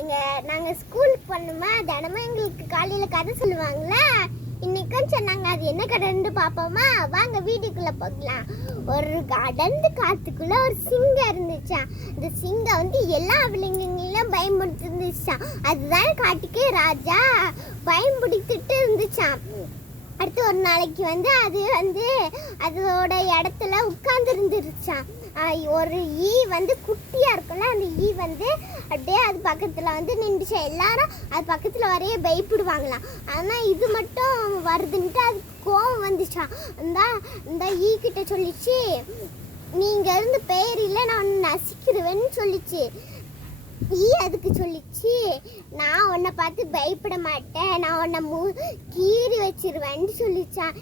எங்கள் நாங்கள் ஸ்கூலுக்கு பண்ணுமா தினமும் எங்களுக்கு காலையில் கதை சொல்லுவாங்களா? இன்னைக்கும் சொன்னாங்க அது என்ன கடைன்னு பார்ப்போமா வாங்க வீட்டுக்குள்ளே போகலாம். ஒரு அடர்ந்து காத்துக்குள்ளே ஒரு சிங்கம் இருந்துச்சான் இந்த சிங்கம் வந்து எல்லா விலங்குகளையும் பயன்படுத்தி இருந்துச்சான் அதுதான் காட்டுக்கே ராஜா பயன்படுத்திட்டு இருந்துச்சான் அடுத்து ஒரு நாளைக்கு வந்து அது வந்து அதோட இடத்துல உட்கார்ந்துருந்துருச்சான் ஒரு ஈ வந்து குட்டியாக இருக்கும்ல அந்த ஈ வந்து அப்படியே அது பக்கத்தில் வந்து நின்றுச்சு. எல்லாரும் அது பக்கத்தில் வரைய பயப்படுவாங்களாம் ஆனால் இது மட்டும் வருதுன்ட்டு அது கோவம் வந்துச்சான் இந்த இந்த ஈ கிட்ட சொல்லிச்சு நீங்கள் இருந்து பெயர் இல்லை நான் நசிக்கிறவேன்னு சொல்லிச்சு. நீ அதுக்கு சொல்லிச்சு. நான் உன்னை பார்த்து பயப்பட மாட்டேன். நான் உன்னை மூ கீறி வச்சிருவேன்னு சொல்லிச்சான்.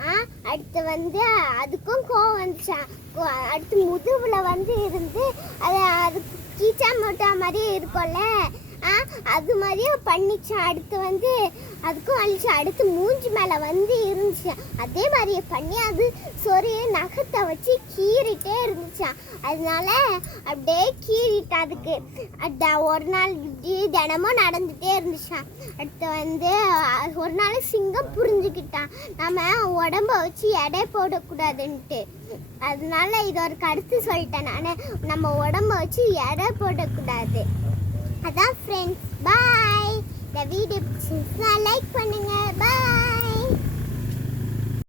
ஆ அடுத்து வந்து அதுக்கும் கோவம் வந்துச்சான். கோ- அடுத்து முதுவில் வந்து இருந்து அது அது கீச்சா மோட்டா மாதிரி இருக்கும்ல. அது மாதிரியே பண்ணிச்சு. அடுத்து வந்து அதுக்கும் அழிச்சு அடுத்து மூஞ்சி மேலே வந்து இருந்துச்சு. அதே மாதிரியே பண்ணி அது சொறி நகத்தை வச்சு கீறிட்டே இருந்துச்சான் அதனால அப்படியே கீறிட்டு அதுக்கு. அட ஒரு நாள் இப்படி தினமும் நடந்துகிட்டே இருந்துச்சான் அடுத்து வந்து ஒரு நாள் சிங்கம் புரிஞ்சுக்கிட்டான். நம்ம உடம்ப வச்சு எடை போடக்கூடாதுன்ட்டு. அதனால இது ஒரு கருத்து சொல்லிட்டேன் நான். நம்ம உடம்ப வச்சு எடை போடக்கூடாது. அதான் ஃப்ரெண்ட்ஸ் பாய் இந்த வீடியோ லைக் பண்ணுங்கள் பாய்